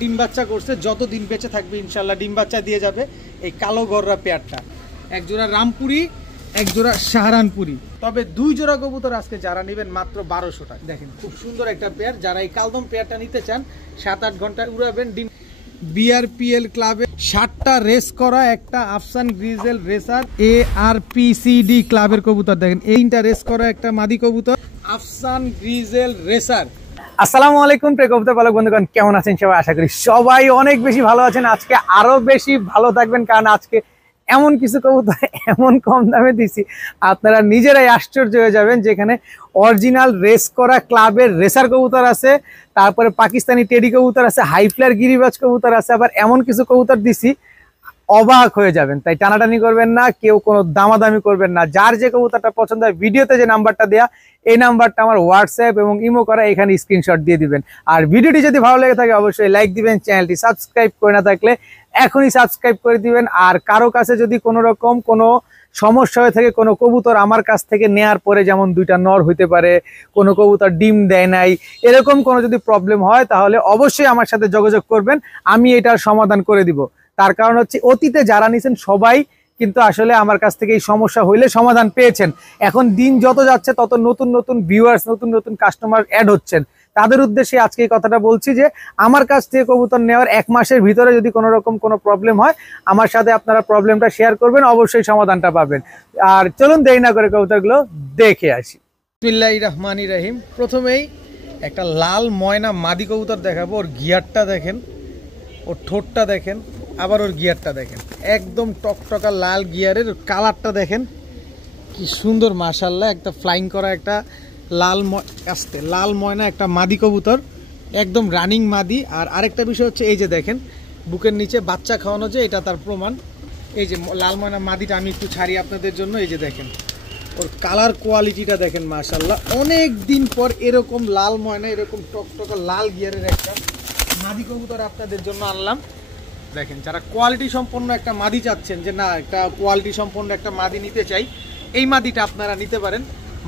ডিম বাচ্চা করছে, যতদিন বেঁচে থাকবে ইনশাল্লাহ ডিম বাচ্চা দিয়ে যাবে। এই কালো গররা পেয়ারটা, এক জোড়া রামপুরি, এক জোড়া সাহারানপুরি। তবে 2 জোড়া কবুতর আজকে যারা নেবেন মাত্র 1200 টাকা। দেখেন খুব সুন্দর একটা পেয়ার, যারা এই কালদম পেয়ারটা নিতে চান 7-8 ঘন্টায় উড়াবেন। ডিম বিআরপিএল ক্লাবে 7টা রেস করা একটা আফসান গ্রিজেল রেসার ARPCD ক্লাবের কবুতর। দেখেন 3টা রেস করা একটা মাদি কবুতর আফসান গ্রিজেল রেসার। আসসালামু আলাইকুম প্রিয় কবুতর পালক বন্ধুগণ, কেমন আছেন সবাই? আশা করি সবাই অনেক বেশি ভালো আছেন। আজকে আরো বেশি ভালো থাকবেন, কারণ আজকে এমন কিছু কবুতর এমন কম দামে দিছি আপনারা নিজেরাই আশ্চর্য হয়ে যাবেন। যেখানে অরিজিনাল রেস করা ক্লাবের রেসার কবুতর আছে, তারপরে পাকিস্তানি টেডি কবুতর আছে, হাই ফ্লায়ার গিরিবাজ কবুতর আছে, আবার এমন কিছু কবুতর দিছি অবাক হয়ে যাবেন। তাই টানাটানি করবেন না, কেউ কোনো দামাদামি করবেন না। যার যে কবুতরটা পছন্দ হয় ভিডিওতে যে নাম্বারটা দেয়া, এই নাম্বারটা আমার হোয়াটসঅ্যাপ এবং ইমো করা, এখানে স্ক্রিনশট দিয়ে দিবেন। আর ভিডিওটি যদি ভালো লেগে থাকে অবশ্যই লাইক দিবেন, চ্যানেলটি সাবস্ক্রাইব করে না থাকলে এখনই সাবস্ক্রাইব করে দিবেন। আর কারো কাছে যদি কোনো রকম কোনো সমস্যা হয়ে থাকে, কোনো কবুতর আমার কাছ থেকে নেয়ার পরে, যেমন 2টা নর হইতে পারে, কোনো কবুতর ডিম দেয় নাই, এরকম কোনো যদি প্রবলেম হয় তাহলে অবশ্যই আমার সাথে যোগাযোগ করবেন, আমি এটার সমাধান করে দিব। তার কারণ হচ্ছে অতীতে যারা নিছেন সবাই কিন্তু আসলে আমার কাছ থেকে এই সমস্যা হইলে সমাধান পেয়েছেন। এখন দিন যত যাচ্ছে তত নতুন নতুন ভিউয়ার্স, নতুন নতুন কাস্টমার অ্যাড হচ্ছেন। তাদের উদ্দেশ্যে আজকে এই কথাটা বলছি যে আমার কাছ থেকে কবুতর নেওয়ার 1 মাসের ভিতরে যদি কোনো রকম কোনো প্রবলেম হয়, আমার সাথে আপনারা প্রবলেমটা শেয়ার করবেন, অবশ্যই সমাধানটা পাবেন। আর চলুন দেরি না করে কবুতরগুলো দেখে আসি। বিসমিল্লাহির রহমানির রহিম। প্রথমেই একটা লাল ময়না মাদি কবুতর দেখাবো। ওর গিয়ারটা দেখেন, ওর ঠোঁটটা দেখেন, আবার ওর গিয়ারটা দেখেন, একদম টকটকা লাল গিয়ারের। কালারটা দেখেন কি সুন্দর, মাশাআল্লাহ। একটা ফ্লাইং করা একটা লাল ময়না একটা মাদি কবুতর, একদম রানিং মাদি। আর আরেকটা বিষয় হচ্ছে এই যে দেখেন বুকের নিচে বাচ্চা খাওয়ানো, যে এটা তার প্রমাণ। এই যে লাল ময়না মাদিটা আমি একটু ছাড়ি আপনাদের জন্য। এই যে দেখেন ওর কালার কোয়ালিটিটা দেখেন, মাশাআল্লাহ। অনেক দিন পর এরকম লাল ময়না, এরকম টকটকা লাল গিয়ারের একটা মাদি কবুতর আপনাদের জন্য আনলাম। দেখেন, যারা কোয়ালিটি সম্পন্ন একটা মাদি চাচ্ছেন, যে না একটা কোয়ালিটি সম্পন্ন একটা মাদি নিতে চাই, এই মাদিটা আপনারা নিতে পারেন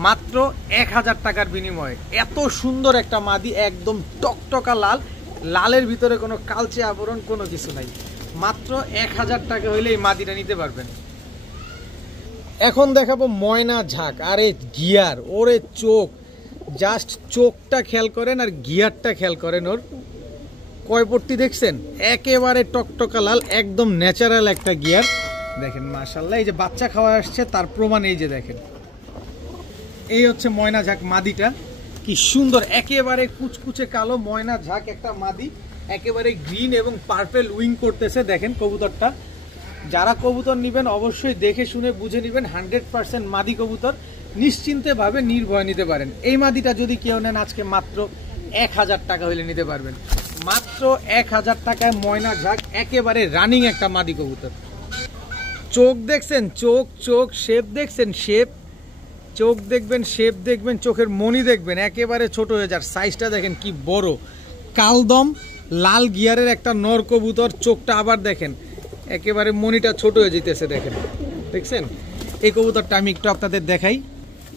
মাত্র 1000 টাকার বিনিময়ে। এত সুন্দর একটা মাদি, একদম টকটকা লাল, লালের ভিতরে কোনো কালচে আবরণ কোনো কিছু নাই। মাত্র 1000 টাকা হইলে এই মাদিটা নিতে পারবেন। এখন দেখাবো ময়না ঝাঁক। আরে গিয়ার, ওরে চোখ, জাস্ট চোখটা খেয়াল করেন আর গিয়ারটা খেয়াল করেন। ওর কয়পট্টি দেখছেন, একেবারে টকটকা লাল, একদম ন্যাচারাল একটা গিয়ার। দেখেন মাশাআল্লাহ, এই যে বাচ্চা খাওয়া আসছে তার প্রমাণ। এই যে দেখেন, এই হচ্ছে ময়না ঝাঁক মাদিটা, কি সুন্দর, একেবারে কুচকুচে কালো ময়না ঝাঁক একটা মাদি, একেবারে গ্রিন এবং পার্পল উইং করতেছে। দেখেন কবুতরটা, যারা কবুতর নেবেন অবশ্যই দেখে শুনে বুঝে নেবেন। 100% মাদি কবুতর, নিশ্চিন্তে ভাবে নির্ভয় নিতে পারেন। এই মাদিটা যদি কেউ নেন আজকে মাত্র 1000 টাকা হইলে নিতে পারবেন। মাত্র 1000 টাকায় ময়না ঝাঁক, একেবারে রানিং একটা মাদি কবুতর। চোখ দেখছেন, চোখ শেপ দেখছেন, চোখ দেখবেন, শেপ দেখবেন, চোখের মনি দেখবেন, একেবারে ছোট হয়ে যার। সাইজটা দেখেন কি বড়, কালদম লাল গিয়ারের একটা নর কবুতর। চোখটা আবার দেখেন, একেবারে মনিটা ছোট হয়ে যেতেছে। দেখছেন এই কবুতরটা আমি একটু আপনাদের দেখাই।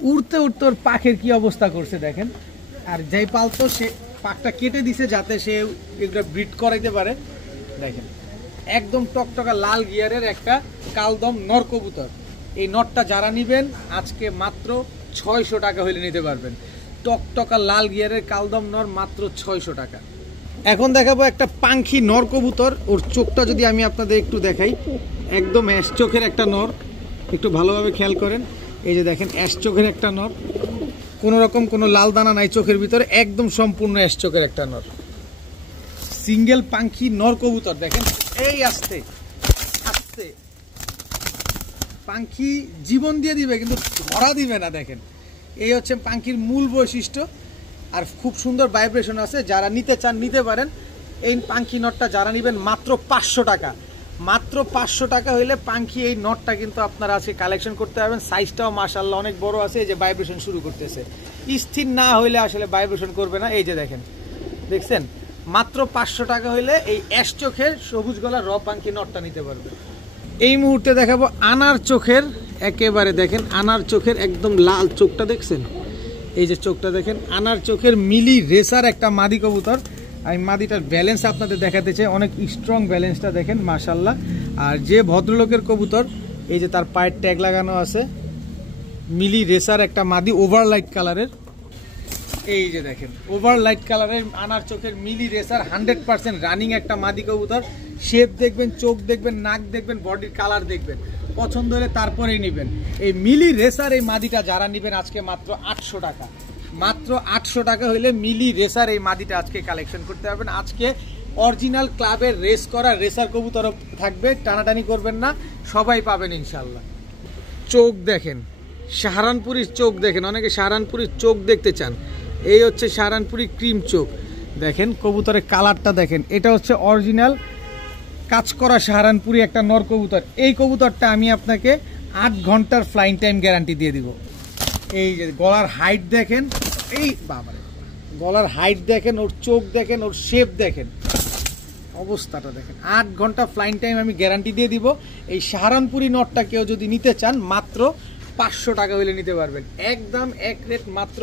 উড়তে উড়তে ওর পাখের কি অবস্থা করছে দেখেন। আর যেই পালতো সে পাকটা কেটে দিছে যাতে সে এগুলো ব্রিড করাইতে পারে। দেখেন একদম টকটকা লাল গিয়ারের একটা কালদম নর কবুতর। এই নটটা যারা নিবেন আজকে মাত্র 600 টাকা হইলে নিতে পারবেন। টকটকা লাল গিয়ারের কালদম নর মাত্র 600 টাকা। এখন দেখাবো একটা পাখি নর কবুতর। ওর চোখটা যদি আমি আপনাদের একটু দেখাই, একদম অ্যাশ চোখের একটা নর, একটু ভালোভাবে খেয়াল করেন। এই যে দেখেন অ্যাশ চোখের একটা নর, কোনো রকম কোনো লাল দানা নাই চোখের ভিতরে, একদম সম্পূর্ণ অ্যাশ চোখের একটা নর। সিঙ্গেল পাখি নর কবুতর। দেখেন এই আস্তে আস্তে পাখি জীবন দিয়ে দিবে কিন্তু ধরা দিবে না। দেখেন এই হচ্ছে পাখির মূল বৈশিষ্ট্য। আর খুব সুন্দর ভাইব্রেশন আছে। যারা নিতে চান নিতে পারেন। এই পাখি নটটা যারা নেবেন মাত্র 500 টাকা। মাত্র 500 টাকা হইলে পাখি এই নটটা কিন্তু আপনারা আজকে কালেকশন করতে পারবেন। সাইজটাও মাশাআল্লাহ অনেক বড় আছে। এই যে ভাইব্রেশন শুরু করতেছে, স্থির না হইলে আসলে ভাইব্রেশন করবে না। এই যে দেখছেন মাত্র 500 টাকা হইলে এই অ্যাশ চোখের সবুজ গলার র পাখি নটটা নিতে পারবে। এই মুহূর্তে দেখাবো আনার চোখের, একেবারে দেখেন আনার চোখের একদম লাল চোখটা দেখছেন। এই যে চোখটা দেখেন, আনার চোখের মিলি রেসার একটা মাদি কবুতর। আমি মাদিটার ব্যালেন্স আপনাদের দেখাতে চাই, অনেক স্ট্রং ব্যালেন্সটা দেখেন মাশাআল্লাহ। আর যে ভদ্রলোকের কবুতর, এই যে তার পায়ের ট্যাগ লাগানো আছে, মিলি রেসার একটা মাদি ওভারলাইট কালারের, এই যে দেখেন ওভারলাইট কালারের আনার চোখের মিলি রেসার 100% রানিং একটা মাদি কবুতর। শেপ দেখবেন, চোখ দেখবেন, নাক দেখবেন, বডির কালার দেখবেন, পছন্দ হলে তারপরেই নেবেন। এই মিলি রেসার এই মাদিটা যারা নেবেন আজকে মাত্র 800 টাকা, মাত্র 800 টাকা হইলে মিলি রেসার এই মাদিটা আজকে কালেকশন করতে পারবেন। আজকে অরিজিনাল ক্লাবের রেস করা রেসার কবুতর থাকবে, টানাটানি করবেন না, সবাই পাবেন ইনশাল্লাহ। চোখ দেখেন, সাহারানপুরির চোখ দেখেন, অনেকে সাহারানপুরির চোখ দেখতে চান, এই হচ্ছে সাহারানপুরি ক্রিম চোখ। দেখেন কবুতরের কালারটা দেখেন, এটা হচ্ছে অরিজিনাল কাজ করা সাহারানপুরি একটা নর কবুতর। এই কবুতরটা আমি আপনাকে 8 ঘন্টার ফ্লাইং টাইম গ্যারান্টি দিয়ে দিব। এই যে গলার হাইট দেখেন, এই বাবারে গলার হাইট দেখেন, ওর চোখ দেখেন, ওর শেপ দেখেন, অবস্থাটা দেখেন। 8 ঘন্টা ফ্লাইং টাইম আমি গ্যারান্টি দিয়ে দিব। এই সাহারানপুরি নটটা কেউ যদি নিতে চান মাত্র 500 টাকা হলে নিতে পারবেন, একদম এক রেট মাত্র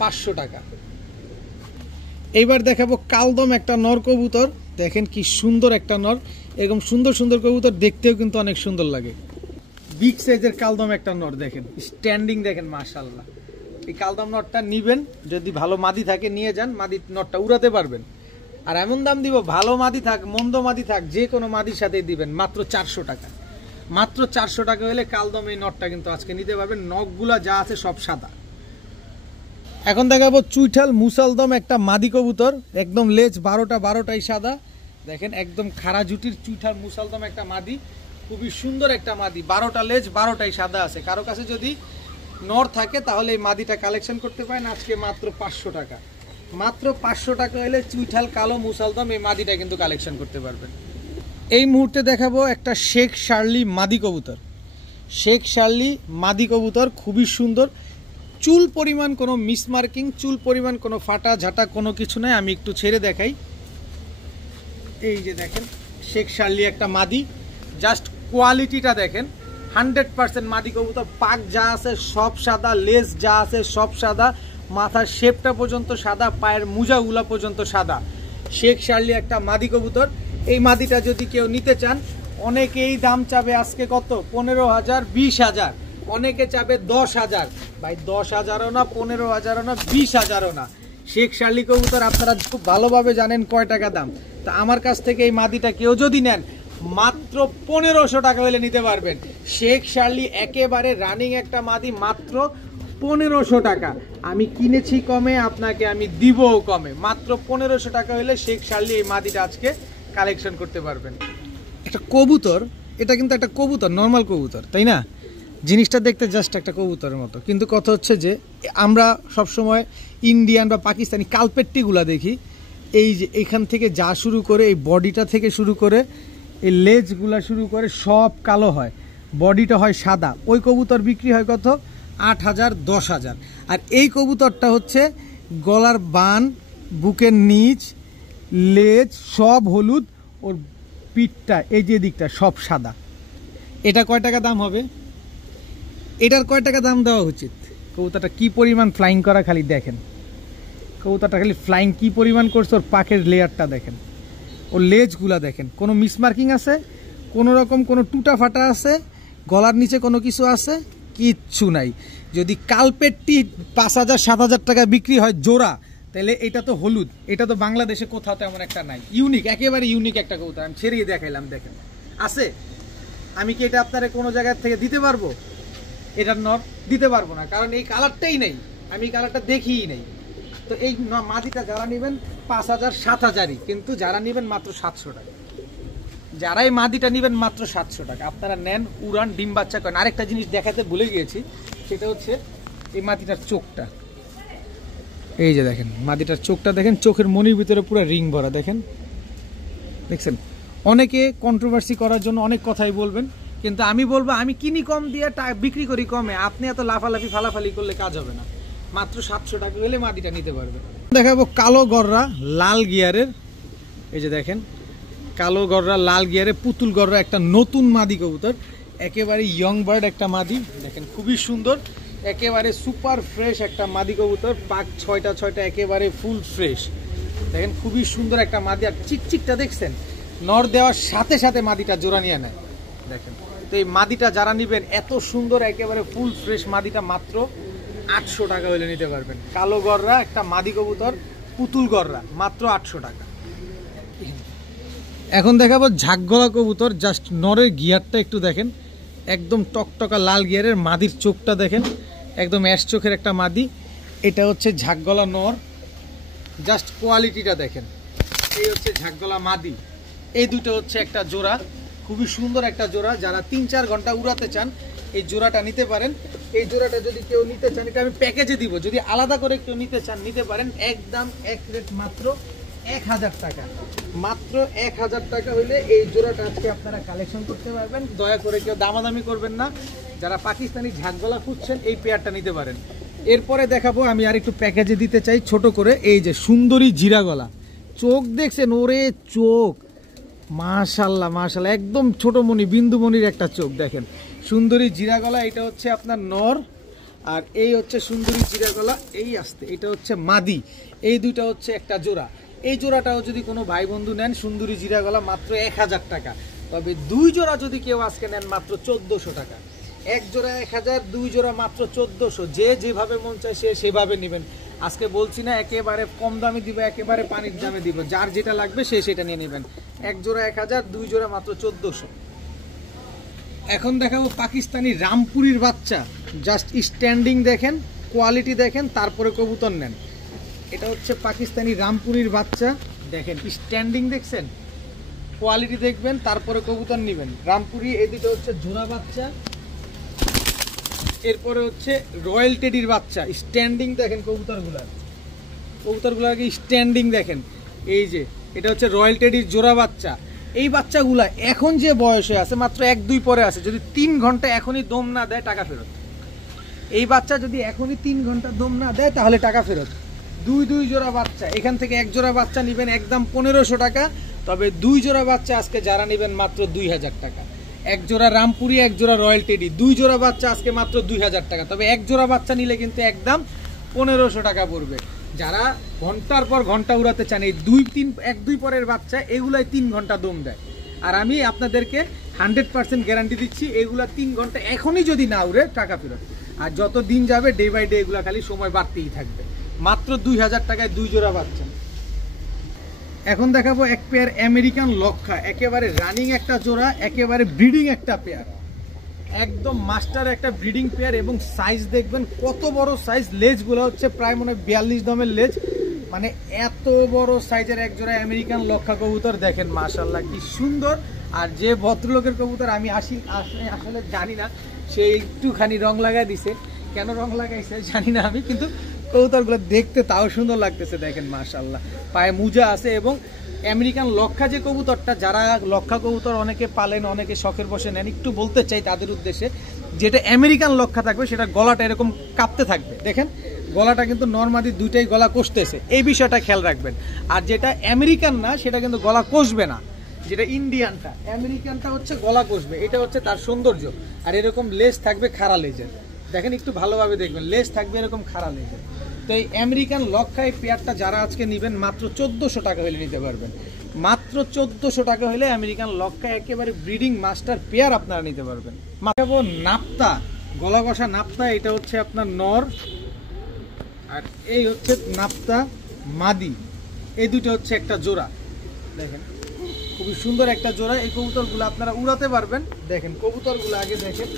500 টাকা। এইবার দেখাবো কালদম একটা নর কবুতর, দেখেন কি সুন্দর একটা নর। এরকম সুন্দর সুন্দর কবুতর দেখতেও কিন্তু অনেক সুন্দর লাগে। বিগ সাইজের কালদম একটা নর দেখেন, স্ট্যান্ডিং দেখেন মাশাআল্লাহ। এই কালদম নটটা নিবেন, যদি ভালো মাদি থাকে নিয়ে যান, মাদি নটটা উড়াতে পারবেন। আর এমন দাম দিব, ভালো মাদি থাক মন্দ মাদি থাক যে কোনো মাদির সাথে দিবেন মাত্র 400 টাকা। মাত্র 400 টাকা হলে কালদম এই নটটা কিন্তু আজকে নিতে পারবেন। নখগুলা যা আছে সব সাদা। এখন দেখাবো চুইঠাল মুসালদম একটা মাদি কবুতর, একদম লেজ 12টাই সাদা দেখেন, একদম খাড়া জুটির চুইঠাল মুসালদম একটা মাদি, খুবই সুন্দর একটা মাদি। 12টা লেজ 12টাই সাদা আছে। কারো কাছে যদি নর থাকে তাহলে এই মাদিটা কালেকশন করতে পারেন আজকে মাত্র 500 টাকা। মাত্র 500 টাকা হলে চুইঠাল কালো মুসালদম এই মাদিটা কিন্তু কালেকশন করতে পারবেন। এই মুহূর্তে দেখাবো একটা শেখ শার্লি মাদি কবুতর। শেখ শার্লি মাদি কবুতর খুবই সুন্দর, চুল পরিমাণ কোনো মিসমার্কিং, চুল পরিমাণ কোনো ফাটা ঝাঁটা কোনো কিছু নাই। আমি একটু ছেড়ে দেখাই, এই যে দেখেন শেখ শার্লি একটা মাদি, জাস্ট কোয়ালিটিটা দেখেন। 100% মাদি কবুতর, পাক যা আছে সব সাদা, লেজ যা আছে সব সাদা, মাথার শেপটা পর্যন্ত সাদা, পায়ের মুজাগুলা পর্যন্ত সাদা। শেখ শার্লি একটা মাদি কবুতর। এই মাদিটা যদি কেউ নিতে চান, অনেকেই দাম চাবে আজকে কত, 15,000, 20,000, অনেকে চাবে 10,000। ভাই 10,000ও না, 15,000ও না, 20,000ও না। শেখ শার্লি কবুতর আপনারা খুব ভালোভাবে জানেন কয় টাকা দাম। তা আমার কাছ থেকে এই মাদিটা কেউ যদি নেন মাত্র 1500 টাকা হলে নিতে পারবেন। শেখ শার্লি একেবারে রানিং একটা মাদি, মাত্র 1500 টাকা। আমি কিনেছি কমে, আপনাকে আমি দিবও কমে। মাত্র 1500 টাকা হলে শেখ শার্লি এই মাদিটা আজকে কালেকশন করতে পারবেন। একটা কবুতর, এটা কিন্তু একটা কবুতর, নর্মাল কবুতর, তাই না? জিনিসটা দেখতে জাস্ট একটা কবুতরের মতো, কিন্তু কথা হচ্ছে যে আমরা সবসময় ইন্ডিয়ান বা পাকিস্তানি কালপেট্টিগুলা দেখি, এই যে এখান থেকে যা শুরু করে, এই বডিটা থেকে শুরু করে, এই লেজগুলা শুরু করে সব কালো হয়, বডিটা হয় সাদা। ওই কবুতর বিক্রি হয় কত, 8,000, 10,000। আর এই কবুতরটা হচ্ছে গলার বান, বুকের নিচ, লেজ সব হলুদ, ওর পিঠটা এই যে দিকটা সব সাদা। এটা কয় টাকা দাম হবে? এটার কয় টাকা দাম দেওয়া উচিত? কবুতরটা কি পরিমাণ ফ্লাইং করা খালি দেখেন, কবুতরটা খালি ফ্লাইং কি পরিমাণ করছে, ওর পাখের লেয়ারটা দেখেন, ওর লেজগুলা দেখেন, কোনো মিসমার্কিং আছে, কোনো রকম কোনো টুটা ফাটা আছে, গলার নিচে কোনো কিছু আছে, কিচ্ছু নাই। যদি কালপেটটি 5,000, 7,000 টাকা বিক্রি হয় জোড়া, তাহলে এটা তো হলুদ, এটা তো বাংলাদেশে কোথাও তেমন একটা নাই। ইউনিক, একেবারে ইউনিক একটা কবুতর। আমি ছেড়িয়ে দেখাইলাম, দেখেন আছে। আমি কি এটা আপনারা কোনো জায়গা থেকে দিতে পারবো? এটার নর দিতে পারবো না, কারণ এই কালারটাই নেই, আমি এই কালারটা দেখিই নেই। তো এই মাদিটা যারা নেবেন 5,000, 7,000ই, কিন্তু যারা নেবেন মাত্র 700 টাকা। যারা এই মাদিটা নেবেন মাত্র 700 টাকা। আপনারা নেন, উড়ান, ডিম বাচ্চা করেন। আরেকটা জিনিস দেখাতে ভুলে গিয়েছি, সেটা হচ্ছে এই মাদিটার চোখটা। এই যে দেখেন মাদিটার চোখটা দেখেন, চোখের মনির ভিতরে পুরো রিং ভরা দেখেন, দেখছেন? অনেকে কন্ট্রোভার্সি করার জন্য অনেক কথাই বলবেন, কিন্তু আমি বলবো আমি কিনি কম দিয়ে বিক্রি করি কমে। আপনি এত লাফালাফি ফালাফালি করলে কাজ হবে না। মাত্র 700 টাকা হলে মাদিটা নিতে পারবেন। দেখাবো কালো গররা লাল গিয়ারের, এই যে দেখেন কালো গররা লাল গিয়ারে পুতুল গররা একটা নতুন মাদি কবুতর, একেবারে ইয়ং বার্ড একটা মাদি, দেখেন খুবই সুন্দর, একেবারে সুপার ফ্রেশ একটা মাদি কবুতর। পাক 6টা একেবারে ফুল ফ্রেশ, দেখেন খুবই সুন্দর একটা মাদি। আর চিকচিকটা দেখছেন, নর দেওয়ার সাথে সাথে মাদিটা জোড়া নিয়ে নেয়। দেখেন, তো এই মাদিটা যারা নেবেন, এত সুন্দর একেবারে ফুল ফ্রেশ মাদিটা মাত্র 800 টাকা হলে নিতে পারবেন। কালো গররা একটা মাদি কবুতর, পুতুল গররা, মাত্র 800 টাকা। এখন দেখাবো ঝাঁকগলা কবুতর। জাস্ট নরের গিয়ারটা একটু দেখেন, একদম টকটকা লাল গিয়ারের। মাদির চোখটা দেখেন, একদম অ্যাশ চোখের একটা মাদি। এটা হচ্ছে ঝাঁকগলা নর। জাস্ট কোয়ালিটিটা দেখেন। এই হচ্ছে ঝাঁকগলা মাদি। এই দুটো হচ্ছে একটা জোড়া, খুবই সুন্দর একটা জোড়া। যারা 3-4 ঘন্টা উড়াতে চান এই জোড়াটা নিতে পারেন। এই জোড়াটা যদি কেউ নিতে চান, এটা আমি প্যাকেজে দিব, যদি আলাদা করে কেউ নিতে চান নিতে পারেন। একদম এক রেট মাত্র 1000 টাকা। মাত্র 1000 টাকা হইলে এই জোড়াটা আজকে আপনারা কালেকশন করতে পারবেন। দয়া করে কেউ দামাদামি করবেন না। যারা পাকিস্তানি ঝাঁকগলা খুঁজছেন এই পেয়ারটা নিতে পারেন। এরপরে দেখাবো আমি আর একটু প্যাকেজে দিতে চাই ছোট করে, এই যে সুন্দরী জিরা গলা। চোখ দেখছেন, ওরে চোখ মাশাল্লাহ মাশাল্লাহ, একদম ছোট মনি, বিন্দুমণির একটা চোখ। দেখেন সুন্দরী জিরা গলা, এটা হচ্ছে আপনার নর। আর এই হচ্ছে সুন্দরী জিরা গলা, এই আসতে এটা হচ্ছে মাদি। এই দুইটা হচ্ছে একটা জোড়া। এই জোড়াটাও যদি কোনো ভাই বন্ধু নেন, সুন্দরী জিরা গলা মাত্র 1000 টাকা। তবে 2 জোড়া যদি কেউ আজকে নেন মাত্র 1400 টাকা। 1 জোড়া 1000, 2 জোড়া মাত্র 1400। যে যেভাবে মন চায় সে সেভাবে নেবেন। আজকে বলছি না একেবারে কম দামে দিব, একেবারে পানির দামে দিব। যার যেটা লাগবে সে সেটা নিয়ে নেবেন। 1 জোড়া 1000, 2 জোড়া মাত্র 1400। এখন দেখাবো পাকিস্তানি রামপুরির বাচ্চা। জাস্ট স্ট্যান্ডিং দেখেন, কোয়ালিটি দেখেন, তারপরে কবুতর নেন। এটা হচ্ছে পাকিস্তানি রামপুরির বাচ্চা। দেখেন স্ট্যান্ডিং দেখছেন, কোয়ালিটি দেখবেন, তারপরে কবুতর নেবেন। রামপুরি এই দুটো হচ্ছে জোড়া বাচ্চা। এরপরে হচ্ছে রয়্যাল টেডির বাচ্চা। স্ট্যান্ডিং দেখেন কবুতরগুলোর আগে স্ট্যান্ডিং দেখেন। এই যে এটা হচ্ছে রয়্যাল টেডির জোড়া বাচ্চা। এই বাচ্চাগুলা এখন যে বয়সে আছে মাত্র 1-2 পরে আছে, যদি 3 ঘন্টা এখনই দম না দেয় টাকা ফেরত। এই বাচ্চা যদি এখনই 3 ঘন্টা দম না দেয় তাহলে টাকা ফেরত। 2 জোড়া বাচ্চা, এখান থেকে 1 জোড়া বাচ্চা নেবেন একদম 1500 টাকা। তবে 2 জোড়া বাচ্চা আজকে যারা নেবেন মাত্র 2000 টাকা। 1 জোড়া রামপুরি, 1 জোড়া রয়্যাল টেডি, 2 জোড়া বাচ্চা আজকে মাত্র 2000 টাকা। তবে 1 জোড়া বাচ্চা নিলে কিন্তু একদম 1500 টাকা পড়বে। যারা ঘন্টার পর ঘন্টা উড়াতে চান, এই 1-2 পরের বাচ্চা এগুলাই 3 ঘন্টা দম দেয়। আর আমি আপনাদেরকে 100% গ্যারান্টি দিচ্ছি, এগুলা 3 ঘন্টা এখনই যদি না উড়ে টাকা ফেরত। আর যত দিন যাবে ডে বাই ডে এগুলা খালি সময় বাড়তেই থাকবে। মাত্র 2000 টাকায় 2 জোড়া বাচ্চা। এখন দেখাবো এক পেয়ার আমেরিকান লক্ষা, একেবারে রানিং একটা জোড়া, একেবারে ব্রিডিং একটা পেয়ার, একদম মাস্টার একটা ব্রিডিং পেয়ার। এবং সাইজ দেখবেন কত বড় সাইজ। লেজগুলো হচ্ছে প্রায় মনে 42 দমের লেজ, মানে এত বড় সাইজের এক জোড়া আমেরিকান লক্ষা কবুতর। দেখেন মাশাআল্লাহ কি সুন্দর। আর যে ভদ্রলোকের কবুতর আমি আসলে জানি না, সে একটুখানি রং লাগাই দিছে। কেন রং লাগাইছে জানি না আমি, কিন্তু কবুতরগুলো দেখতে তাও সুন্দর লাগতেছে। দেখেন মাশাআল্লাহ, পায়ে মুজা আছে। এবং আমেরিকান লক্ষা যে কবুতরটা, যারা লক্ষা কবুতর অনেকে পালেন, অনেকে শখের বসে নেন, একটু বলতে চাই তাদের উদ্দেশ্যে, যেটা আমেরিকান লক্ষা থাকবে সেটা গলাটা এরকম কাঁপতে থাকবে। দেখেন গলাটা কিন্তু নরমাদি দুইটাই গলা কষতেছে, এই বিষয়টা খেয়াল রাখবেন। আর যেটা আমেরিকান না সেটা কিন্তু গলা কষবে না। যেটা ইন্ডিয়ানটা, আমেরিকানটা হচ্ছে গলা কষবে, এটা হচ্ছে তার সৌন্দর্য। আর এরকম লেজ থাকবে খাড়া লেজের। দেখেন একটু ভালোভাবে দেখবেন, লেজ থাকবে এরকম খাড়া লেজের। তো এই আমেরিকান লক্ষা এই পেয়ারটা যারা আজকে নেবেন মাত্র 1400 টাকা হলে নিতে পারবেন। মাত্র 1400 টাকা হলে আমেরিকান লক্ষা একেবারে ব্রিডিং মাস্টার পেয়ার আপনারা নিতে পারবেন। মাত্র নাপ্তা, গলা কষা নাপ্তা, এটা হচ্ছে আপনার নর। আর এই হচ্ছে নাপ্তা মাদি, এই দুটো হচ্ছে একটা জোড়া। দেখেন খুবই সুন্দর একটা জোড়া। এই কবুতরগুলো আপনারা উড়াতে পারবেন। দেখেন কবুতরগুলো আগে দেখেন,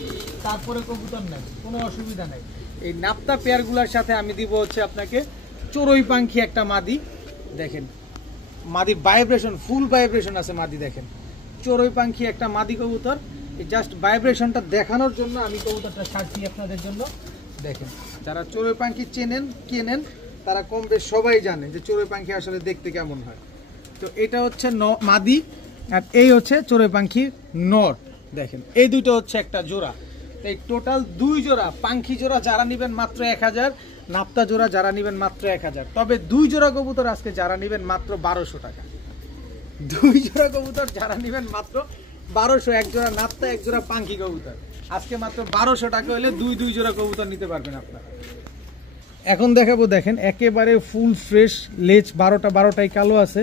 তারপরে কবুতর নেন, কোনো অসুবিধা নেই। এই নাপ্তা পেয়ারগুলোর সাথে আমি দিব হচ্ছে আপনাকে চড়ুই পাখি একটা মাদি। দেখেন মাদি ভাইব্রেশন, ফুল ভাইব্রেশন আছে মাদি। দেখেন চড়ুই পাখি একটা মাদি কবুতর। এই জাস্ট ভাইব্রেশনটা দেখানোর জন্য আমি কবুতরটা ছাড়ছি আপনাদের জন্য। দেখেন যারা চড়ুই পাখি কেনেন তারা কম বেশ সবাই জানে যে চড়ুই পাখি আসলে দেখতে কেমন হয়। তো এটা হচ্ছে মাদি, আর এই হচ্ছে চড়ুই পাখি নর। দেখেন এই দুটো হচ্ছে একটা জোড়া। এই টোটাল 2 জোড়া পাখি জোড়া যারা নেবেন মাত্র 1000, নাপ্তা জোড়া যারা নেবেন মাত্র 1000। তবে 2 জোড়া কবুতর আজকে যারা নেবেন মাত্র 1200 টাকা। 2 জোড়া কবুতর যারা নেবেন মাত্র 1200, 1 জোড়া নাপ্তা, 1 জোড়া পাখি কবুতর। আজকে মাত্র 1200 টাকা হলে 2 জোড়া কবুতর নিতে পারবেন আপনারা। এখন দেখাবো, দেখেন একেবারে ফুল ফ্রেশ লেজ, 12টাই কালো আছে,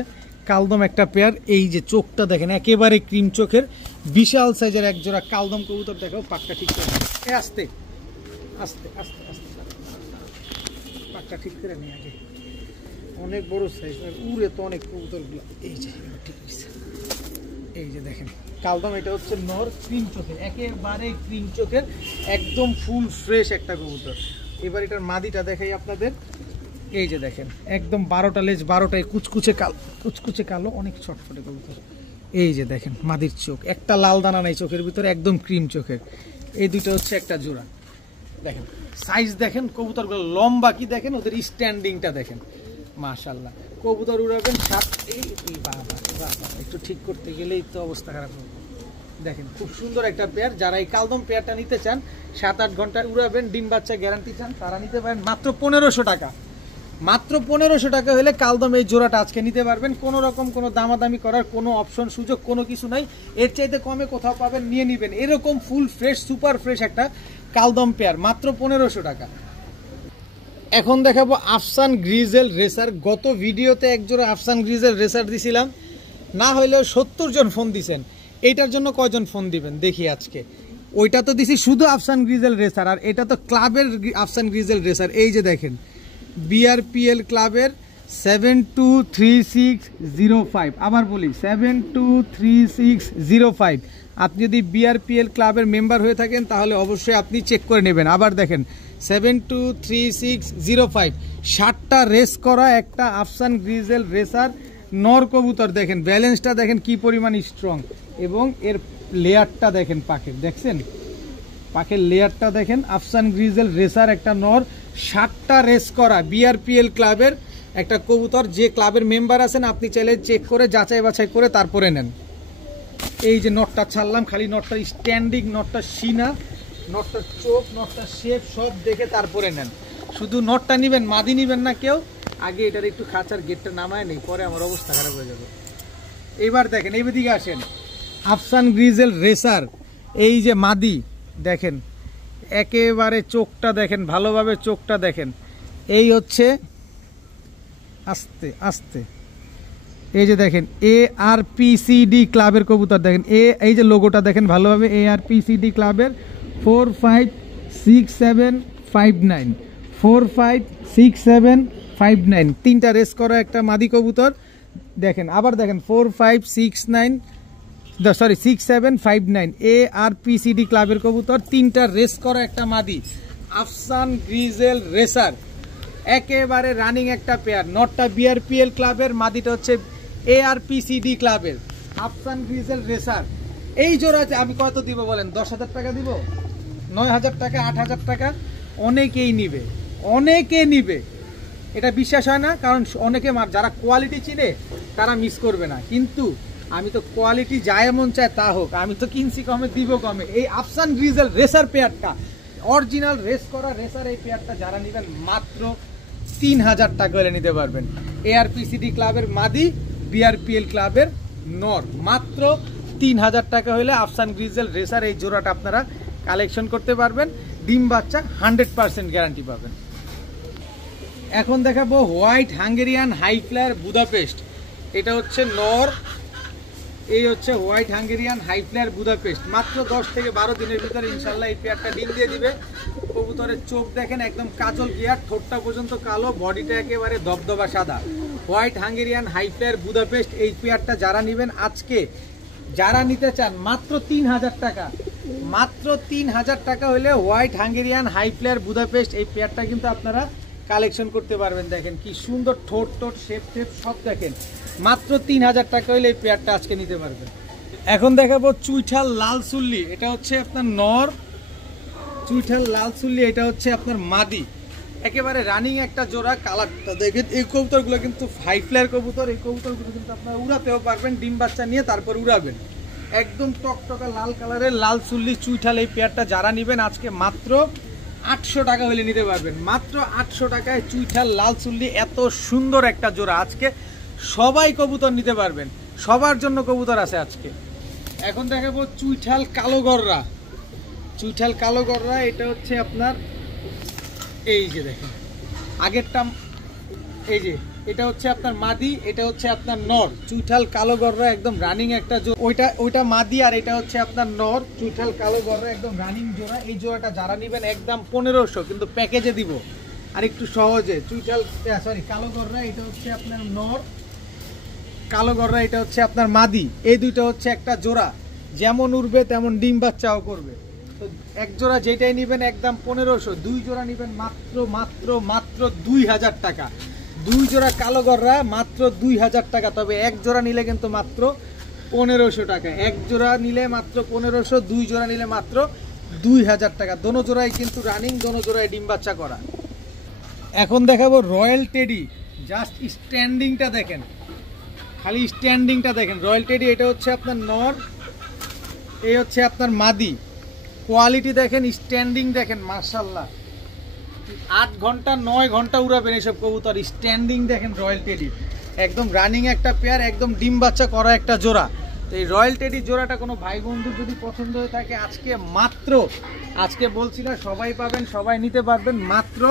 কালদম একটা পেয়ার। এই যে চোখটা দেখেন একেবারে ক্রিম চোখের, বিশাল সাইজের এক জোড়া কালদম কবুতর। দেখাও পাকটা ঠিক করে, আস্তে আস্তে আস্তে আস্তে পাকটা ঠিক করে নিয়ে আগে, অনেক বড় সাইজ, উড়ে তো অনেক কবুতরগুলো। এই যে ঠিক আছে, এই যে দেখেন কালদম, এটা হচ্ছে নর, ক্রিম চোখের, একেবারে ক্রিম চোখের, একদম ফুল ফ্রেশ একটা কবুতর। এবার এটার মাদিটা দেখাই আপনাদের। এই যে দেখেন একদম 12টা লেজ, 12টাই কুচকুচে কালো, অনেক ছটফটে কবুতর। এই যে দেখেন মাদির চোখ, একটা লাল দানা নাই চোখের ভিতরে, একদম ক্রিম চোখের। এই দুটো হচ্ছে একটা জোড়া। দেখেন সাইজ দেখেন কবুতরগুলো লম্বা কি দেখেন, ওদের স্ট্যান্ডিংটা দেখেন, মাশাআল্লাহ। কবুতর উড়াবেন একটু ঠিক করতে গেলেই তো অবস্থা খারাপ হবে। দেখেন খুব সুন্দর একটা পেয়ার। যারা এই কালদম পেয়ারটা নিতে চান, 7-8 ঘন্টা উড়াবেন, ডিম বাচ্চা গ্যারান্টি চান, তারা নিতে পারেন মাত্র 1500 টাকা। মাত্র 1500 টাকা হলে কালদম এই জোড়াটা আজকে নিতে পারবেন। কোনো রকম কোনো দামাদামি করার কোনো অপশন সুযোগ কোনো কিছু নাই, এর চাইতে কমে কোথাও পাবেন, নিয়ে নেবেন। এরকম ফুল ফ্রেশ সুপার ফ্রেশ একটা কালদম পেয়ার মাত্র 1500 টাকা। এখন দেখাবো আফসান গ্রিজেল রেসার। গত ভিডিওতে একজোড়া আফসান গ্রিজেল রেসার দিছিলাম, না হইলেও 70 জন ফোন দিছেন। এইটার জন্য কয়জন ফোন দিবেন দেখি আজকে। ওইটা তো দিছি শুধু আফসান গ্রিজেল রেসার, আর এটা তো ক্লাবের আফসান গ্রিজেল রেসার। এই যে দেখেন বিআরপিএল ক্লাবের 723605, আবার বলি 723605। আপনি যদি বিআরপিএল ক্লাবের মেম্বার হয়ে থাকেন তাহলে অবশ্যই আপনি চেক করে নেবেন। আবার দেখেন 723605, 60টা রেস করা একটা আফসান গ্রিজেল রেসার নর কবুতর। দেখেন ব্যালেন্সটা দেখেন কি পরিমাণ স্ট্রং, এবং এর লেয়ারটা দেখেন পাখের, দেখছেন পাখের লেয়ারটা দেখেন। আফসান গ্রিজেল রেসার একটা নর, 60টা রেস করা বিআরপিএল ক্লাবের একটা কবুতর। যে ক্লাবের মেম্বার আছেন আপনি চাইলে চেক করে যাচাই বাছাই করে তারপরে নেন। এই যে নটটা ছাড়লাম, খালি নটটা স্ট্যান্ডিং, নটটা সিনা, নটটার চোখ, নটটার শেপ সব দেখে তারপরে নেন। শুধু নটটা নেবেন, মাদি নেবেন না কেউ। আগে এটার একটু খাঁচার গেটটা নামায় নেই, পরে আমার অবস্থা খারাপ হয়ে যাবে। এবার দেখেন এই দিকে আসেন, আফসান গ্রিজেল রেসার এই যে মাদি দেখেন, একেবারে চোখটা দেখেন, ভালোভাবে চোখটা দেখেন। এই হচ্ছে আস্তে আস্তে, এই যে দেখেন ARPCD ক্লাবের কবুতর। দেখেন এই যে লোগোটা দেখেন ভালোভাবে, ARPCD ক্লাবের 456759, 456759, 3টা রেস করা একটা মাদি কবুতর। দেখেন আবার দেখেন 6759 ARPCD ক্লাবের কবুতর, 3টা রেস করা একটা মাদি আফসান গ্রিজেল রেসার, একেবারে রানিং একটা পেয়ার। নটটা বিআরপিএল ক্লাবের, মাদিটা হচ্ছে ARPCD ক্লাবের আফসান গ্রিজেল রেসার। এই জোড়াতে আমি কত দিব বলেন? 10,000 টাকা দিব, 9,000 টাকা, 8,000 টাকা? অনেকেই নিবে, অনেকে নিবে। এটা বিশ্বাস হয় না, কারণ অনেকে যারা কোয়ালিটি চিনে তারা মিস করবে না। কিন্তু আমি তো কোয়ালিটি যা এমন চায় তা হোক, আমি তো কিনছি কমে দিব কমে। এই আফসান গ্রিজেল রেসার পেয়ারটা, অরিজিনাল রেস করা রেসার এই পেয়ারটা যারা নেবেন মাত্র 3,000 টাকা হলে নিতে পারবেন। ARPCD ক্লাবের মাদি, বিআরপিএল ক্লাবের নর, মাত্র 3,000 টাকা হলে আফসান গ্রিজেল রেসার এই জোড়াটা আপনারা কালেকশন করতে পারবেন। ডিম বাচ্চা 100% গ্যারান্টি পাবেন। এখন দেখাবো white Hungarian high flyer Budapest. এটা হচ্ছে নর, এই হচ্ছে white Hungarian high flyer Budapest. মাত্র 10 থেকে 12 দিনের ভিতরে ইনশাল্লাহ এই পেয়ারটা ডিম দিয়ে দিবে। কবুতরের চোখ দেখেন একদম কাজল গিয়ার, ঠোঁটটা পর্যন্ত কালো, বডিটা একেবারে দবদবা সাদা। White Hungarian high flyer Budapest এই পেয়ারটা যারা নেবেন আজকে, যারা নিতে চান মাত্র 3,000 টাকা, মাত্র 3,000 টাকা হলে white Hungarian high flyer Budapest এই পেয়ারটা কিন্তু আপনারা কালেকশন করতে পারবেন। দেখেন কি সুন্দর ঠোঁট শেপ সব দেখেন। মাত্র 3,000 টাকা হলে এই পেয়ারটা আজকে নিতে পারবেন। এখন দেখাবো চুইঠাল লাল সুল্লি। এটা হচ্ছে আপনার নর, চুইঠাল লাল সুল্লি এটা হচ্ছে আপনার মাদি। একেবারে রানিং একটা জোড়া। কালারটা দেখেন, এই কবুতরগুলো কিন্তু হাই ফ্লায়ার কবুতর। এই কবুতরগুলো কিন্তু আপনারা উড়াতেও পারবেন, ডিম বাচ্চা নিয়ে তারপর উড়াবেন। একদম টকটকা লাল কালারের লাল সুল্লি চুইঠাল এই পেয়ারটা যারা নেবেন আজকে মাত্র 800 টাকা হলে নিতে পারবেন। মাত্র 800 টাকায় চুইঠাল লাল চুল্লি, এত সুন্দর একটা জোড়া। আজকে সবাই কবুতর নিতে পারবেন, সবার জন্য কবুতর আছে আজকে। এখন দেখাবো চুইঠাল কালো গররা। চুইঠাল কালো গররা এটা হচ্ছে আপনার, এই যে দেখেন আগেরটা এই যে এটা হচ্ছে আপনার মাদি, এটা হচ্ছে আপনার নর, চুইঠাল কালো গররা একদম রানিং একটা ওইটা মাদি, আর এটা হচ্ছে আপনার নর চুইঠাল কালো গররা একদম রানিং জোড়া। এই জোড়াটা যারা নেবেন একদম 1500, কিন্তু প্যাকেজে দিব আর একটু সহজে। চুইঠাল কালো গররা এটা হচ্ছে আপনার নর, কালো গররা এটা হচ্ছে আপনার মাদি। এই দুইটা হচ্ছে একটা জোড়া, যেমন উড়বে তেমন ডিম বাচ্চাও করবে। তো এক জোড়া যেটাই নেবেন একদম 1500, দুই জোড়া নেবেন মাত্র মাত্র মাত্র 2000 টাকা। দুই জোড়া কালো গররা মাত্র 2000 টাকা। তবে এক জোড়া নিলে কিন্তু মাত্র 1500 টাকা। এক জোড়া নিলে মাত্র 1500, দুই জোড়া নিলে মাত্র 2000 টাকা। দোনো জোড়াই কিন্তু রানিং, দোনো জোড়াই ডিম বাচ্চা করা। এখন দেখাবো রয়্যাল টেডি। জাস্ট স্ট্যান্ডিংটা দেখেন, খালি স্ট্যান্ডিংটা দেখেন। রয়্যাল টেডি এটা হচ্ছে আপনার নর, এই হচ্ছে আপনার মাদি। কোয়ালিটি দেখেন, স্ট্যান্ডিং দেখেন, মাশাআল্লাহ 8 ঘন্টা 9 ঘন্টা উড়াবেন এসব কবুতর। স্ট্যান্ডিং দেখেন রয়্যাল টেডি, একদম রানিং একটা পেয়ার, একদম ডিম বাচ্চা করা একটা জোড়া। তো এই রয়্যাল টেডি জোড়াটা কোনো ভাই বন্ধুর যদি পছন্দ হয়ে থাকে, আজকে বলছি না সবাই পাবেন, সবাই নিতে পারবেন। মাত্র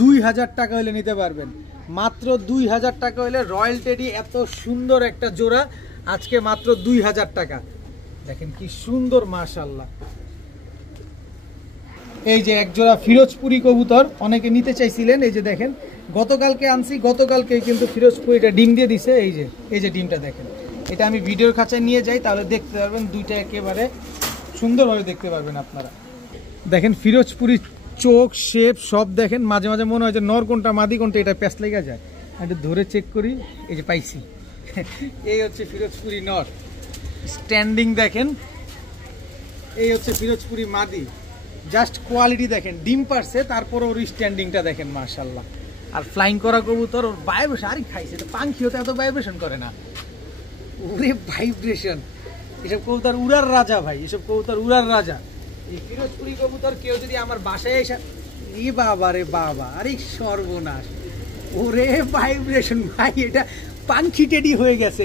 2000 টাকা হলে নিতে পারবেন। মাত্র 2000 টাকা হলে রয়্যাল টেডি এত সুন্দর একটা জোড়া আজকে মাত্র 2000 টাকা। দেখেন কি সুন্দর, মাশাআল্লাহ। এই যে এক জোড়া ফিরোজপুরি কবুতর অনেকে নিতে চাইছিলেন, এই যে দেখেন গতকালকে আনছি, গতকালকে কিন্তু ফিরোজপুরিটা ডিম দিয়ে দিছে। এই যে ডিমটা দেখেন, এটা আমি ভিডিওর কাছে নিয়ে যাই, তাহলে দেখতে পারবেন দুইটা একেবারে সুন্দরভাবে দেখতে পারবেন আপনারা। দেখেন ফিরোজপুরি চোখ শেপ সব দেখেন। মাঝে মাঝে মনে হয় যে নর কোনটা মাদি কোনটা, এটা প্যাঁচ লেগে যায়। একটু ধরে চেক করি, এই যে পাইছি। এই হচ্ছে ফিরোজপুরি নর, স্ট্যান্ডিং দেখেন। এই হচ্ছে ফিরোজপুরি মাদি। জাস্ট কোয়ালিটি দেখেন, ডিম পারছে তারপর ওর স্ট্যান্ডিংটা দেখেন, মাশাআল্লাহ। আর ফ্লাইং করা কবুতর, ওর ভাইব্রেশন আরই খাইছে। পাখি হতে এত ভাইব্রেশন করে না, ওরে ভাইব্রেশন। এসব কবুতর উড়ার রাজা ভাই, এসব কবুতর উড়ার রাজা। এই ফিরোজপুরি কবুতর কেউ যদি আমার বাসায় এসে, এ বাবা রে বাবা, আরে সর্বনাশ, ওরে ভাইব্রেশন ভাই, এটা পাখি টেডি হয়ে গেছে।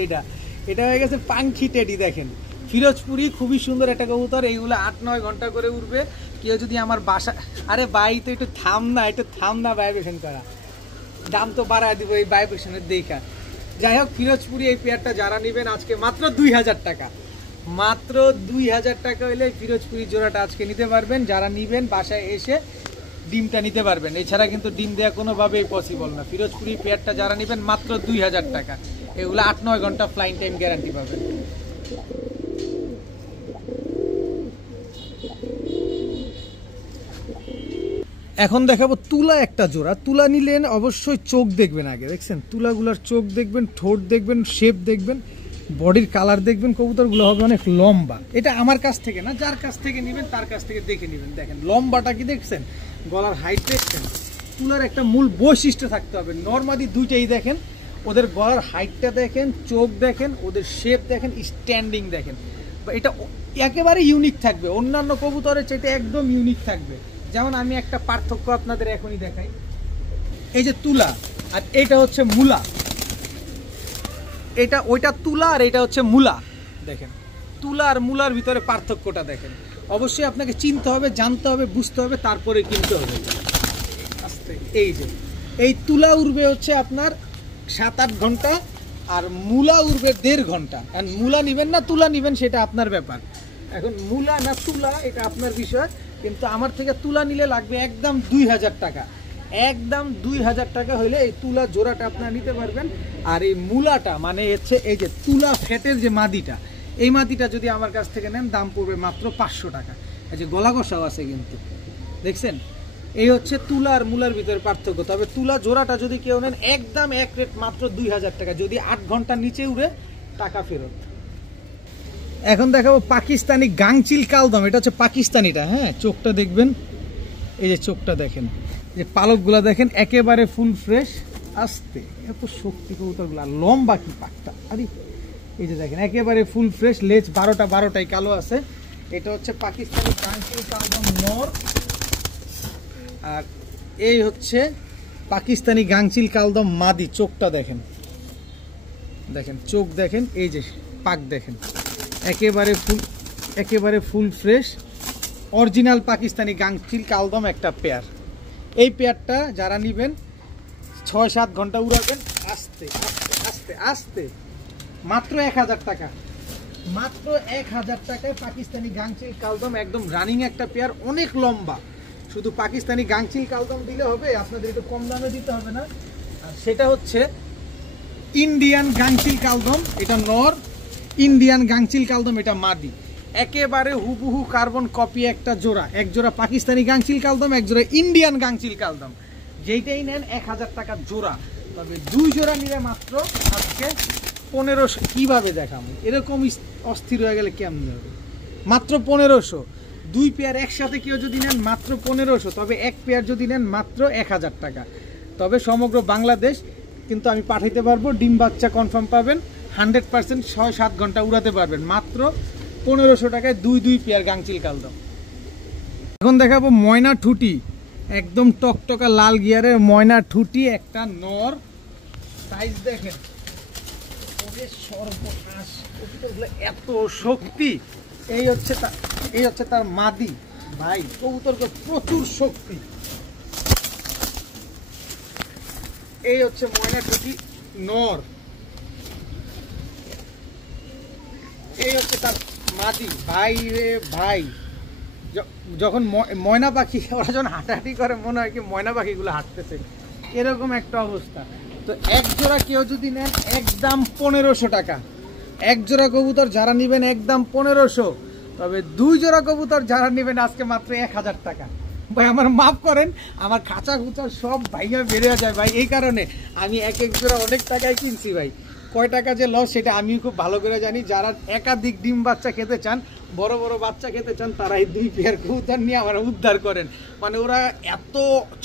এটা হয়ে গেছে পাখি টেডি। দেখেন ফিরোজপুরি খুবই সুন্দর একটা কবুতর, এইগুলো 8-9 ঘন্টা করে উড়বে। কেউ যদি আমার বাসা, আরে ভাই তো একটু থাম না ভাইব্রেশন করা, দাম তো বাড়ায় দিব এই ভাইব্রেশনের দেখা। যাই হোক, ফিরোজপুরি এই পেয়ারটা যারা নেবেন আজকে মাত্র 2000 টাকা। মাত্র 2000 টাকা হলে ফিরোজপুরি জোড়াটা আজকে নিতে পারবেন। যারা নিবেন বাসায় এসে ডিমটা নিতে পারবেন, এছাড়া কিন্তু ডিম দেওয়া কোনোভাবেই পসিবল না। ফিরোজপুরি পেয়ারটা যারা নেবেন মাত্র 2000 টাকা। এগুলো 8-9 ঘন্টা ফ্লাইং টাইম গ্যারান্টি পাবেন। এখন দেখাবো তুলা একটা জোড়া। তুলা নিলেন অবশ্যই চোখ দেখবেন আগে, দেখছেন তুলাগুলার চোখ দেখবেন, ঠোঁট দেখবেন, শেপ দেখবেন, বডির কালার দেখবেন। কবুতরগুলো হবে অনেক লম্বা। এটা আমার কাছ থেকে না, যার কাছ থেকে নেবেন তার কাছ থেকে দেখে নেবেন। দেখেন লম্বাটা কি দেখছেন, গলার হাইট দেখছেন। তুলার একটা মূল বৈশিষ্ট্য থাকতে হবে, নরমালি দুইটাই দেখেন, ওদের গলার হাইটটা দেখেন, চোখ দেখেন, ওদের শেপ দেখেন, স্ট্যান্ডিং দেখেন। এটা একেবারে ইউনিক থাকবে, অন্যান্য কবুতরের চাইতে একদম ইউনিক থাকবে। যেমন আমি একটা পার্থক্য আপনাদের এখনই দেখাই। এই যে তুলা আর এটা হচ্ছে মূলা, ওইটা তুলা আর এটা হচ্ছে মূলা। দেখেন তুলা আর মূলার ভিতরে পার্থক্যটা দেখেন। অবশ্যই আপনাকে চিনতে হবে, জানতে হবে, বুঝতে হবে, তারপরে কিনতে হবে। এই তুলা উড়বে হচ্ছে আপনার 7-8 ঘন্টা, আর মূলা উড়বে 1.5 ঘন্টা। আর মূলা নিবেন না তুলা নিবেন সেটা আপনার ব্যাপার। এখন মূলা না তুলা এটা আপনার বিষয়, কিন্তু আমার থেকে তুলা নিলে লাগবে একদম 2000 টাকা। একদম 2000 টাকা হইলে এই তুলা জোড়াটা আপনারা নিতে পারবেন। আর এই মূলাটা মানে হচ্ছে এই যে তুলা ফ্যাটের যে মাদিটা, এই মাদিটা যদি আমার কাছ থেকে নেন দাম পড়বে মাত্র 500 টাকা। এই যে গলা কষাও আছে কিন্তু, দেখছেন। এই হচ্ছে তুলা আর মূলার ভিতরে পার্থক্য। তবে তুলা জোড়াটা যদি কেউ নেন একদম এক রেট মাত্র 2000 টাকা। যদি 8 ঘন্টার নিচে উড়ে টাকা ফেরত। এখন দেখাবো পাকিস্তানি গাংচিল কালদম। এটা হচ্ছে পাকিস্তানিটা, হ্যাঁ। চোখটা দেখবেন, এই যে চোখটা দেখেন, যে পালকগুলা দেখেন একেবারে ফুল ফ্রেশ। আস্তে এত শক্তি কবুতরগুলা, লম্বা কি পাকটা, আরে এই যে দেখেন একেবারে ফুল ফ্রেশ। লেজ 12টাই কালো আছে। এটা হচ্ছে পাকিস্তানি গাংচিল কালদম নর, আর এই হচ্ছে পাকিস্তানি গাংচিল কালদম মাদি। চোখটা দেখেন, চোখ দেখেন, এই যে পাক দেখেন, একেবারে ফুল ফ্রেশ অরিজিনাল পাকিস্তানি গাংচিল কালদম একটা পেয়ার। এই পেয়ারটা যারা নেবেন 6-7 ঘন্টা উড়াবেন আস্তে আস্তে আস্তে আস্তে। মাত্র 1000 টাকা, মাত্র 1000 টাকায় পাকিস্তানি গাংচিল কালদম, একদম রানিং একটা পেয়ার, অনেক লম্বা। শুধু পাকিস্তানি গাংচিল কালদম দিলে হবে, আপনাদের একটু কম দামে দিতে হবে না। আর সেটা হচ্ছে ইন্ডিয়ান গাংচিল কালদম, এটা নর। ইন্ডিয়ান গাংচিল কালদম, এটা মাদি। একেবারে হুবহু কার্বন কপি একটা জোড়া, এক জোড়া পাকিস্তানি গাংচিল কালদম, এক জোড়া ইন্ডিয়ান গাংচিল কালদম। যেইটাই নেন 1000 টাকার জোড়া। তবে 2 জোড়া নিলে মাত্র আজকে 1500। কিভাবে দেখাবো, এরকম অস্থির হয়ে গেলে কেমন হবে? মাত্র 1500। 2 পেয়ার একসাথে কেউ যদি নেন মাত্র 1500, তবে 1 পেয়ার যদি নেন মাত্র 1000 টাকা। তবে সমগ্র বাংলাদেশ কিন্তু আমি পাঠাইতে পারবো, ডিম বাচ্চা কনফার্ম পাবেন 100%, 6-7 ঘন্টা উড়াতে পারবেন মাত্র 1500 টাকায় 2 পেয়ার গাংচিল কালদম। এখন দেখাবো ময়না ঠুটি, একদম টকটকা লাল গিয়ারের ময়না ঠুটি, একটা নর। সাইজ দেখেন, সর্বনাশ, এত শক্তি। এই হচ্ছে তার মাদি ভাই, কবুতর প্রচুর শক্তি। এই হচ্ছে ময়না ঠুটি নর, এই হচ্ছে তার মাদি ভাই রে ভাই। যখন ময়না পাখি ওরা যখন হাঁটাহাঁটি করে মনে হয় কি ময়না পাখিগুলো হাঁটতেছে, এরকম একটা অবস্থা। তো এক জোড়া কেউ যদি নেন একদম 1500 টাকা। এক জোড়া কবুতর যারা নেবেন একদম 1500। তবে 2 জোড়া কবুতর যারা নেবেন আজকে মাত্র 1000 টাকা। ভাই আমার মাফ করেন, আমার খাঁচা খুচা সব ভাইয়া বেড়ে যায় ভাই। এই কারণে আমি এক জোড়া অনেক টাকায় কিনছি ভাই। কয় টাকা যে লস সেটা আমি খুব ভালো করে জানি। যারা একাধিক ডিম বাচ্চা খেতে চান, বড় বড় বাচ্চা খেতে চান, তারা এই 2 পেয়ার কবুতর নিয়ে আমার উদ্ধার করেন। মানে ওরা এত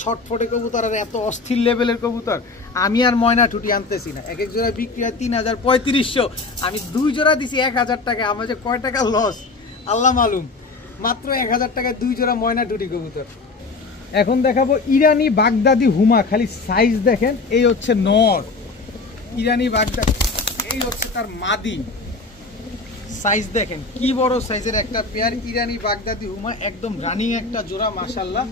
ছটফটে কবুতর আর এত অস্থির লেভেলের কবুতর। আমি আর ময়না ঠুটি আনতেছি না, এক জোড়া বিক্রি হয় 3000 3500, আমি 2 জোড়া দিছি 1000 টাকা। আমার যে কয় টাকা লস আল্লাহ মালুম। মাত্র 1000 টাকায় 2 জোড়া ময়না ঠুটি কবুতর। এখন দেখাবো ইরানি বাগদাদি হুমা, খালি সাইজ দেখেন। এই হচ্ছে নর ইরানি বাগদাদি, এই হচ্ছে তার মাদি। সাইজ দেখেন কি বড় সাইজের একটা পেয়ার ইরানি বাগদাদি হুমা, একদম রানিং একটা জোড়া মাশাআল্লাহ।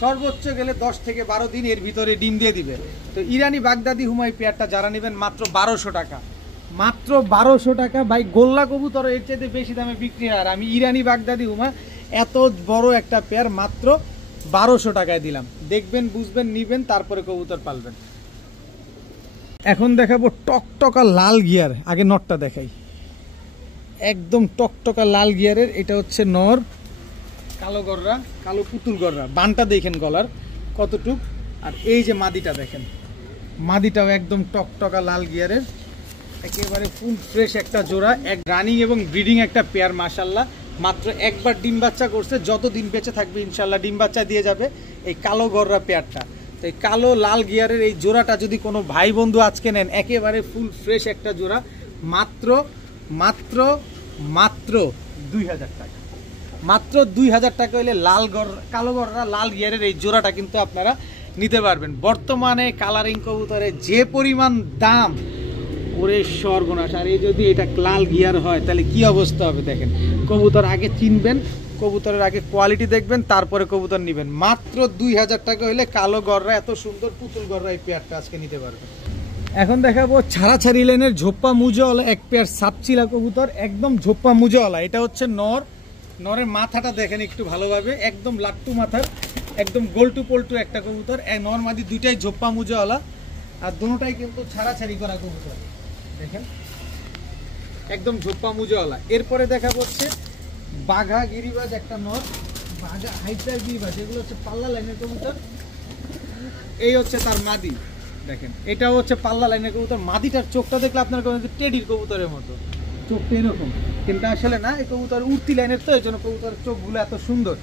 সর্বোচ্চ গেলে 10 থেকে 12 দিন এর ভিতরে ডিম দিয়ে দিবে। তো ইরানি বাগদাদি হুমা এই পেয়ারটা যারা নেবেন মাত্র 1200 টাকা, মাত্র 1200 টাকা। ভাই গোল্লা কবুতর এর চাইতে বেশি দামে বিক্রি হয়, আর আমি ইরানি বাগদাদি হুমা এত বড় একটা পেয়ার মাত্র 1200 টাকায় দিলাম। দেখবেন, বুঝবেন, নিবেন, তারপরে কবুতর পালবেন। এখন দেখাবো টকটকা লাল গিয়ার। আগে নরটা দেখাই, একদম টকটকা লাল গিয়ারের। এটা হচ্ছে নর, কালো গররা, কালো পুতুল গররা। বানটা দেখেন গলার কতটুক। আর এই যে মাদিটা দেখেন, মাদিটাও একদম টকটকা লাল গিয়ারের, একেবারে ফুল ফ্রেশ একটা জোড়া, এক রানিং এবং ব্রিডিং একটা পেয়ার মাশাআল্লাহ। মাত্র একবার ডিম বাচ্চা করছে, যতদিন বেঁচে থাকবে ইনশাল্লাহ ডিম বাচ্চা দিয়ে যাবে এই কালো গররা পেয়ারটা। তো এই কালো লাল গিয়ারের এই জোড়াটা যদি কোনো ভাই বন্ধু আজকে নেন, একেবারে ফুল ফ্রেশ একটা জোড়া, মাত্র মাত্র মাত্র 2000 টাকা। মাত্র 2000 টাকা হলে লাল কালো গররা লাল গিয়ারের এই জোড়াটা কিন্তু আপনারা নিতে পারবেন। বর্তমানে কালারিং কবুতরের যে পরিমাণ দাম, ওরে সর্বনাশ। আর এই যদি এটা লাল গিয়ার হয় তাহলে কি অবস্থা হবে দেখেন। কবুতর আগে চিনবেন, কবুতরের আগে কোয়ালিটি দেখবেন, তারপরে কবুতর নেবেন। মাত্র 2000 টাকা হলে কালো গররা, এত সুন্দর পুতুল গররা এই পেয়ারটা আজকে নিতে পারবেন। এখন দেখাবো ছাড়াছাড়ি লাইনের ঝোপ্পা মুজোওয়ালা এক পেয়ার সাপচিলা কবুতর, একদম ঝোপ্পা মুজোওয়ালা। এটা হচ্ছে নর, নরের মাথাটা দেখেন একটু ভালোভাবে, একদম লাট্টু মাথার, একদম গোলটু পল্টু একটা কবুতর। নর মাদি দুইটাই ঝোপ্পা মুজোওয়ালা, আর দুটোটাই কিন্তু ছাড়াছাড়ি করা কবুতর দেখেন, একদম ঝোপ্পা মুজোওয়ালা। এরপরে দেখা হচ্ছে বাঘা গিরিবাজ একটা নর, বাঘা হাইটার গিরিবাজ, এগুলো হচ্ছে পাল্লা লাইনের কবুতর। এই হচ্ছে তার মাদি দেখেন, এটাও হচ্ছে পাল্লা লাইনের কবুতর। মাদিটার চোখটা দেখলে আপনার টেডির কবুতরের মতো চোখটা এরকম, কিন্তু আসলে না, এই কবুতর উঠতি লাইনের, তো এই জন্য কবুতরের চোখগুলো এত সুন্দর।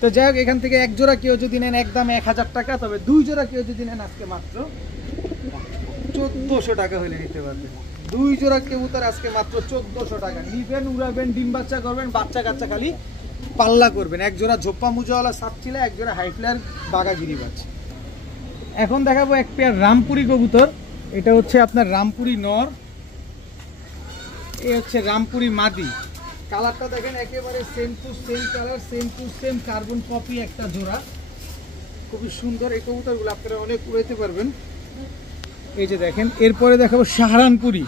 তো যাই হোক, এখান থেকে এক জোড়া কেউ যদি নেন একদম 1000 টাকা, তবে 2 জোড়া কেউ যদি নেন আজকে মাত্র 1400 টাকা হলে নিতে পারবেন। 2 জোড়া কবুতর আজকে মাত্র 1400 টাকা। নিবেন, উড়াবেন, ডিম বাচ্চা করবেন, বাচ্চা কাচ্চা খালি পাল্লা করবেন। এক জোড়া ঝোপ্পা মুজোওয়ালা সাপচিলা, এক জোড়া হাইফ্লার বাঘা গিরিবাজ। এখন দেখাবো এক পেয়ার রামপুরি কবুতর। এটা হচ্ছে আপনার রামপুরি নর, এই হচ্ছে রামপুরি মাদি। কালারটা দেখেন একেবারে same to same colour, same to same carbon copy একটা জোড়া, খুবই সুন্দর। এই কবুতরগুলো আপনারা অনেক উড়াইতে পারবেন। এই যে দেখেন, এরপরে দেখাবো সাহারানপুরি।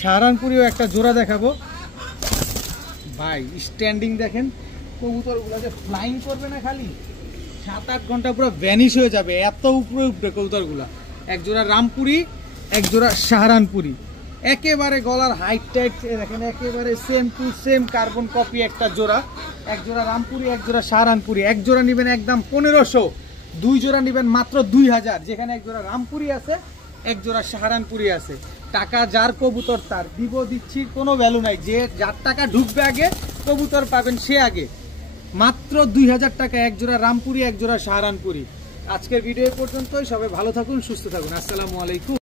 সাহারানপুরিও একটা জোড়া দেখাবো ভাই। স্ট্যান্ডিং দেখেন, কবুতরগুলো যে ফ্লাইং করবে না, খালি 7-8 ঘন্টা পুরো ভ্যানিশ হয়ে যাবে, এত উপরে উপরে কবুতরগুলা। এক জোড়া রামপুরি, এক জোড়া সাহারানপুরি, একেবারে গলার হাইট টাইট দেখেন, একেবারে same to same carbon copy একটা জোড়া। এক জোড়া রামপুরি, এক জোড়া সাহারানপুরি। এক জোড়া নেবেন একদম 1500, 2 জোড়া নেবেন মাত্র 2000। যেখানে এক জোড়া রামপুরি আছে, এক জোড়া সাহারানপুরি আছে। টাকা যার কবুতর তার, দিচ্ছি, কোনো ভ্যালু নাই। যে যার টাকা ঢুকবে আগে কবুতর পাবেন সে আগে। মাত্র 2000 টাকা এক জোড়া রামপুরি, এক জোড়া সাহারানপুরি। আজকের ভিডিও পর্যন্তই। সবাই ভালো থাকুন, সুস্থ থাকুন। আসসালামু আলাইকুম।